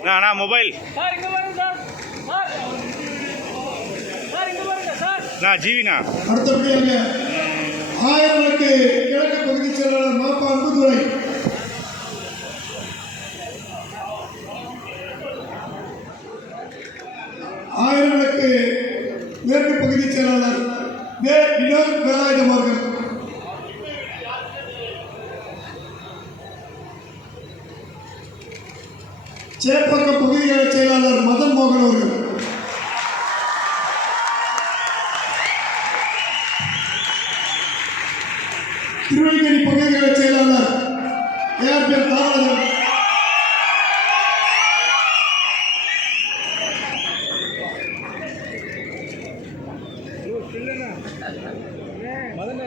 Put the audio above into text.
அண்ணா அண்ணா mobile. Sir இங்க பாருங்க sir. Sir. Sir இங்க பாருங்க சார். அண்ணா ஜீவிண்ணா அடுத்தபடியாக ஆயிரங்களுக்கு கிழக்கு பகுதி செயலாளர் மாப்பா அன்புதுரை. ஆயிரங்களுக்கு மேற்கு பகுதி செயலாளர் வே வினோத் வேலாயுதம் அவர்கள். சேப்பக்க பகுதிகள செயலாளர் மதன் மோகன் அவர்கள். திருவள்ளிக்கேணி பகுதிகள செயலாளர் ஏஆர்பிஎம் காமராஜர் மதன